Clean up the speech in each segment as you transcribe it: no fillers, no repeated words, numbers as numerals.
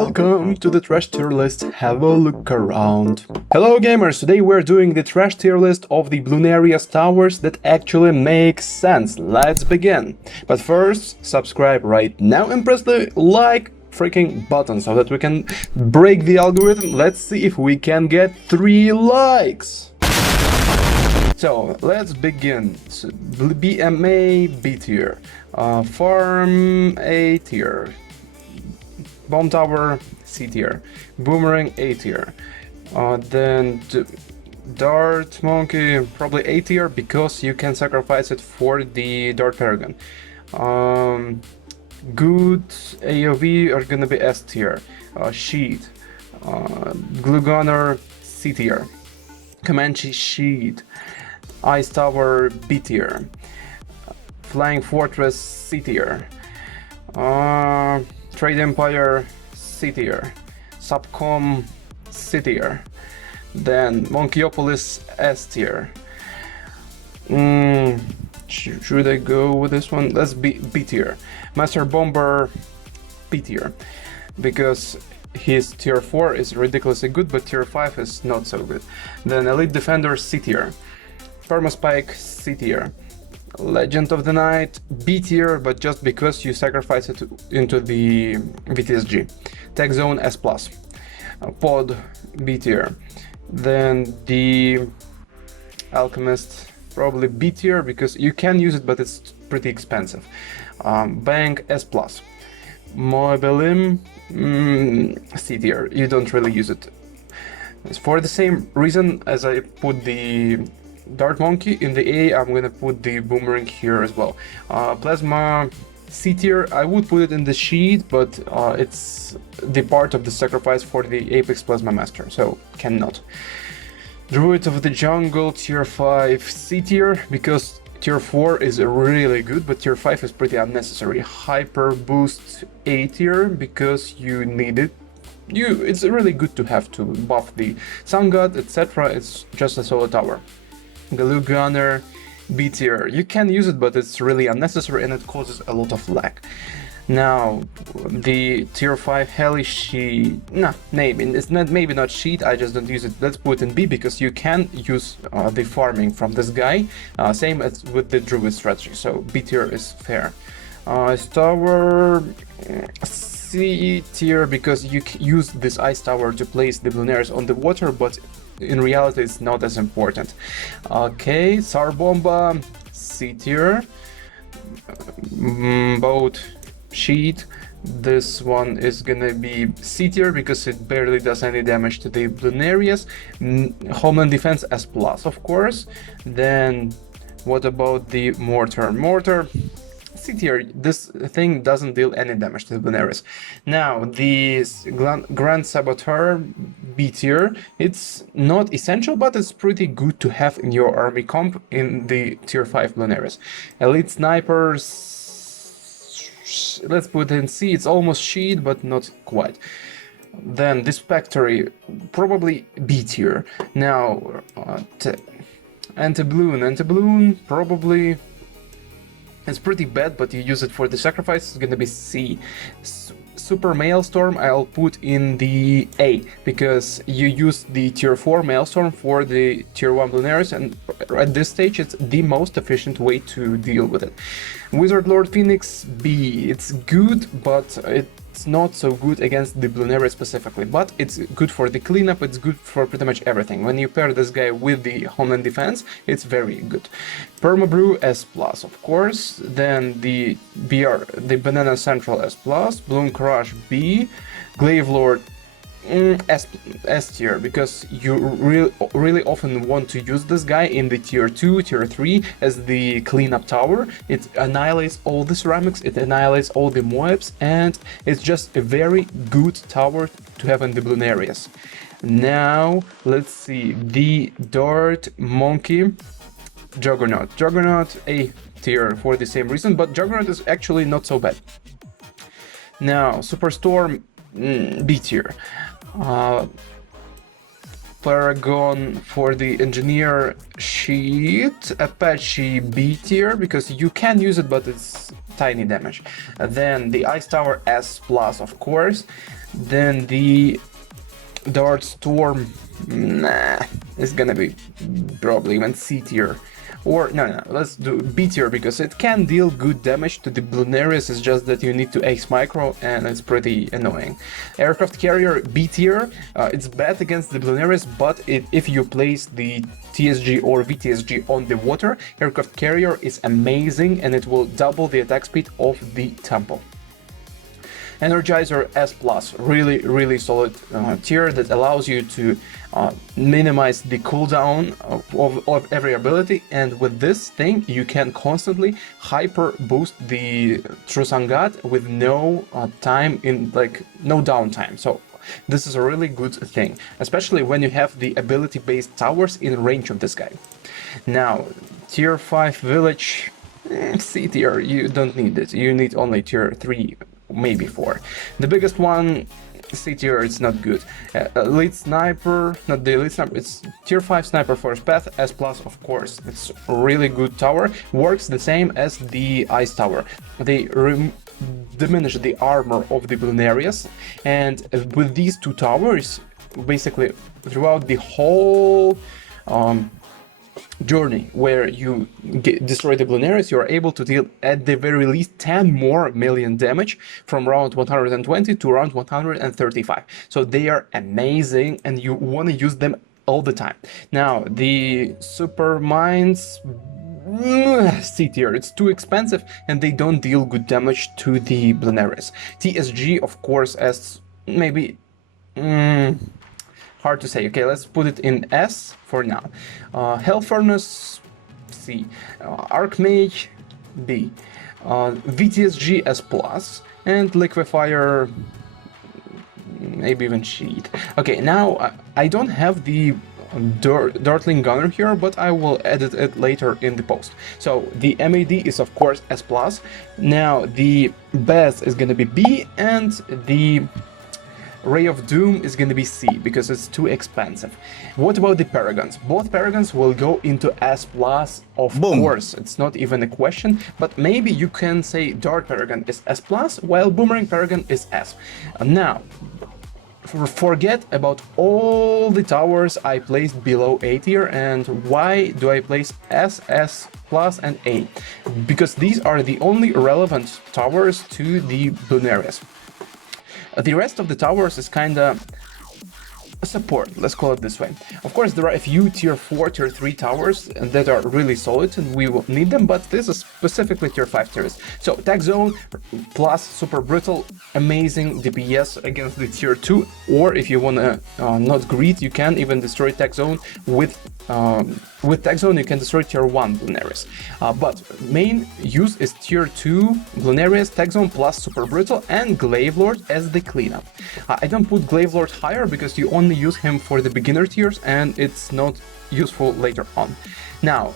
Welcome to the trash tier list. Have a look around. Hello gamers, today we're doing the trash tier list of the Bloonarius towers that actually makes sense. Let's begin. But first, subscribe right now and press the like freaking button so that we can break the algorithm. Let's see if we can get 3 likes. So let's begin. BMA B tier, Farm A tier, Bomb Tower C tier, Boomerang A tier, then Dart Monkey probably A tier because you can sacrifice it for the Dart Paragon. Good AOV are gonna be S tier, Sheet, Glue Gunner C tier, Comanche Sheet, Ice Tower B tier, Flying Fortress C tier, Trade Empire C tier, Subcom C tier, then Monkeyopolis S tier. Should I go with this one? Let's B tier. Master Bomber B tier, because his tier 4 is ridiculously good, but tier 5 is not so good. Then Elite Defender C tier, Perma Spike C tier, Legend of the Night B tier, but just because you sacrifice it into the VTSG. Tech Zone S+, Pod B tier, then the Alchemist probably B tier because you can use it, but it's pretty expensive. Bank S+, Mobilim C tier, you don't really use it. It's for the same reason as I put the Dart Monkey in the A, I'm gonna put the Boomerang here as well. Plasma C tier, I would put it in the sheet, but it's the part of the sacrifice for the Apex Plasma Master, so cannot. Druid of the Jungle tier 5 C tier, because tier 4 is really good, but tier 5 is pretty unnecessary. Hyper Boost A tier, because you need it. It's really good to have to buff the Sun God, etc. It's just a solo tower. Glue Gunner B tier, you can use it, but it's really unnecessary and it causes a lot of lag. Now the tier 5 Heli Sheet, it's not, maybe not Sheet, I just don't use it. Let's put it in B because you can use the farming from this guy, same as with the Druid strategy, so B tier is fair. Ice Tower C tier, because you use this Ice Tower to place the Bloonarius on the water, but in reality it's not as important. Okay, Sarbomba C tier, Boat Sheet, this one is gonna be C tier because it barely does any damage to the Bloonarius. Homeland Defense S+, of course. Then what about the Mortar C tier, this thing doesn't deal any damage to the Bloonarius. Now, the Grand Saboteur B tier, it's not essential, but it's pretty good to have in your army comp in the tier 5 Bloonarius. Elite Snipers, let's put in C, it's almost Sheet, but not quite. Then this Factory, probably B tier. Now, Anti-Bloon, probably... it's pretty bad, but you use it for the sacrifice, it's gonna be C. Super Maelstrom I'll put in the A, because you use the tier 4 Maelstrom for the tier 1 Bloonarius, and at this stage it's the most efficient way to deal with it. Wizard Lord Phoenix B, it's good, but it's not so good against the Bloonarius specifically, but it's good for the cleanup, it's good for pretty much everything. When you pair this guy with the Homeland Defense, it's very good. Perma Brew S+, of course, then the Banana Central S+, Bloom Crush B, Glaive Lord S tier, because you really often want to use this guy in the tier 2, tier 3 as the cleanup tower. It annihilates all the ceramics, it annihilates all the Moabs, and it's just a very good tower to have in the Bloonarius. Now, let's see, the Dart Monkey Juggernaut A tier for the same reason, but Juggernaut is actually not so bad. Now, Superstorm B tier. Paragon for the Engineer Sheet, Apache B tier, because you can use it, but it's tiny damage. Then the Ice Tower S+, of course. Then the Dart Storm, nah, it's gonna be probably even C tier. Or, no, let's do B tier, because it can deal good damage to the Bloonarius, it's just that you need to ace micro, and it's pretty annoying. Aircraft Carrier B tier, it's bad against the Bloonarius, but if you place the TSG or VTSG on the water, Aircraft Carrier is amazing, and it will double the attack speed of the Temple. Energizer S+, really solid tier that allows you to minimize the cooldown of every ability, and with this thing you can constantly hyper boost the Trusangat with no time in, like, no downtime. So this is a really good thing, especially when you have the ability based towers in range of this guy. Now, tier 5 village, C tier, you don't need it, you need only tier 3, maybe 4. The biggest one, C tier, it's not good. Elite Sniper, not the Elite Sniper, it's tier 5 Sniper Force Path S+, of course. It's a really good tower, works the same as the Ice Tower. They diminish the armor of the Bloonarius, and with these two towers, basically throughout the whole journey where you destroy the Bloonarius, you are able to deal at the very least 10 more million damage from round 120 to round 135. So they are amazing, and you want to use them all the time. Now, the Super Mines, C tier, it's too expensive, and they don't deal good damage to the Bloonarius. TSG, of course, as maybe... hard to say. Okay, let's put it in S for now. Hell Furnace, C. Archmage, B. VTSG S+, and Liquefier, maybe even Sheet. Okay, now I don't have the Dartling Gunner here, but I will edit it later in the post. So the MAD is of course S+. Now the Baz is gonna be B, and the Ray of Doom is going to be C, because it's too expensive. What about the Paragons? Both Paragons will go into S+, of course, it's not even a question, but maybe you can say Dart Paragon is S+, while Boomerang Paragon is S. Now, forget about all the towers I placed below A tier, and why do I place S, S+, and A? Because these are the only relevant towers to the Bloonarius. The rest of the towers is kinda support, let's call it this way. Of course, there are a few tier 4, tier 3 towers that are really solid, and we will need them, but this is specifically tier 5 tiers. So, Tech Zone plus Super Brittle, amazing DPS against the tier 2, or if you wanna not greed, you can even destroy Tech Zone with Tech Zone, you can destroy tier 1 Bloonarius. But main use is tier 2 Bloonarius, Tech Zone plus Super Brittle, and Glaive Lord as the cleanup. I don't put Glaive Lord higher because you only use him for the beginner tiers, and it's not useful later on. Now,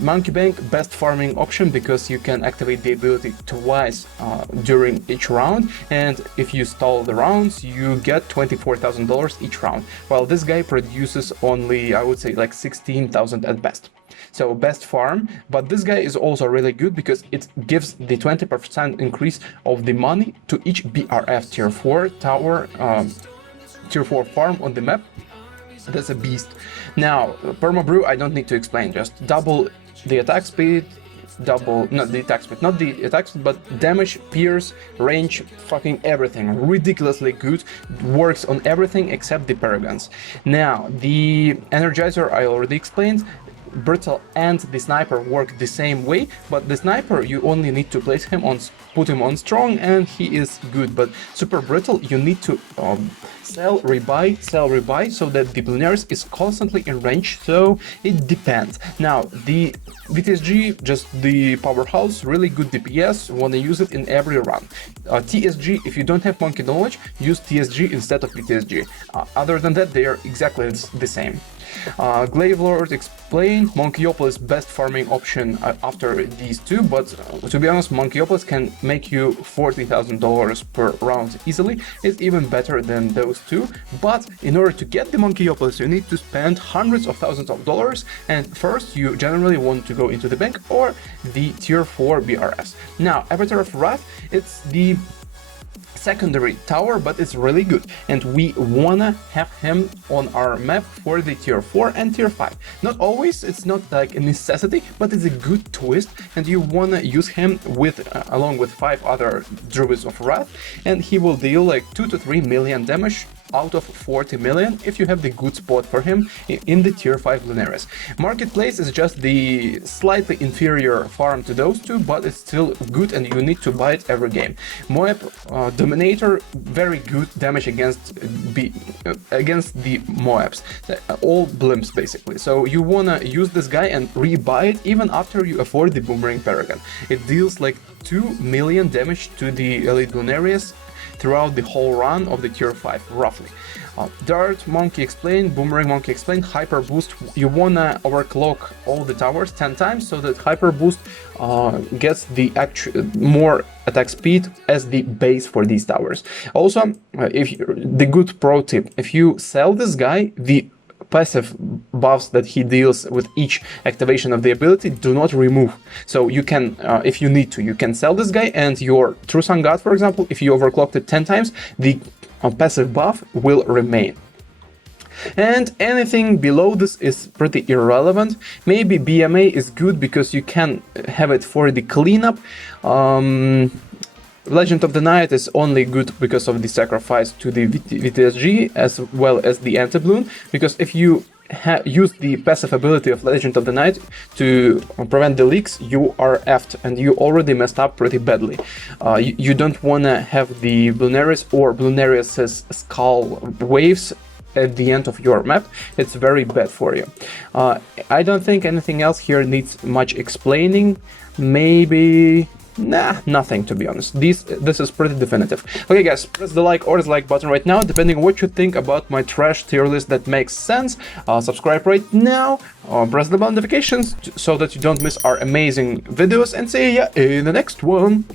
Monkey Bank, best farming option because you can activate the ability twice during each round, and if you stall the rounds, you get $24,000 each round, while this guy produces only, I would say, like 16,000 at best. So best farm, but this guy is also really good because it gives the 20% increase of the money to each BRF tier 4 tower, tier 4 farm on the map. That's a beast. Now, Perma Brew, I don't need to explain, just double the attack speed, double, not the attack speed, not the attack speed, but damage, pierce, range, fucking everything. Ridiculously good, works on everything except the Paragons. Now, the Energizer I already explained. Brittle and the Sniper work the same way, but the Sniper you only need to place him on, put him on strong, and he is good. But Super Brittle you need to sell, rebuy, so that the Bloonarius is constantly in range, so it depends. Now, the VTSG, just the powerhouse, really good DPS, wanna use it in every run. TSG, if you don't have Monkey Knowledge, use TSG instead of VTSG. Other than that, they are exactly the same. Glaive Lord explained Monkeyopolis best farming option after these two, but to be honest, Monkeyopolis can make you $40,000 per round easily. It's even better than those two, but in order to get the Monkeyopolis, you need to spend hundreds of thousands of dollars, and first you generally want to go into the bank or the tier 4 BRS. Now, Avatar of Wrath, it's the secondary tower, but it's really good, and we wanna have him on our map for the tier 4 and tier 5. Not always, it's not like a necessity, but it's a good twist, and you wanna use him with along with 5 other Druids of Wrath, and he will deal like 2 to 3 million damage out of 40 million if you have the good spot for him in the tier 5 Bloonarius. Marketplace is just the slightly inferior farm to those two, but it's still good and you need to buy it every game. Moab Dominator, very good damage against the Moabs, all blimps basically. So you wanna use this guy and rebuy it even after you afford the Boomerang Paragon. It deals like 2 million damage to the Elite Bloonarius throughout the whole run of the tier 5, roughly. Dart Monkey explained, Boomerang Monkey explained, Hyper Boost, you wanna overclock all the towers 10 times so that Hyper Boost gets the more attack speed as the base for these towers. Also, the good pro tip, if you sell this guy, the passive buffs that he deals with each activation of the ability do not remove. So you can, if you need to, you can sell this guy, and your True Sun God, for example, if you overclocked it 10 times, the passive buff will remain. And anything below this is pretty irrelevant. Maybe BMA is good because you can have it for the cleanup. Legend of the Night is only good because of the sacrifice to the VTSG as well as the anti-bloon, because if you use the passive ability of Legend of the Night to prevent the leaks, you are effed and you already messed up pretty badly. You don't want to have the Bloonarius or Bloonarius's skull waves at the end of your map. It's very bad for you. I don't think anything else here needs much explaining. Maybe... Nah, nothing, to be honest. This is pretty definitive. Okay guys, press the like or dislike button right now, depending on what you think about my trash tier list that makes sense. Subscribe right now, press the bell notifications so that you don't miss our amazing videos, and see ya in the next one.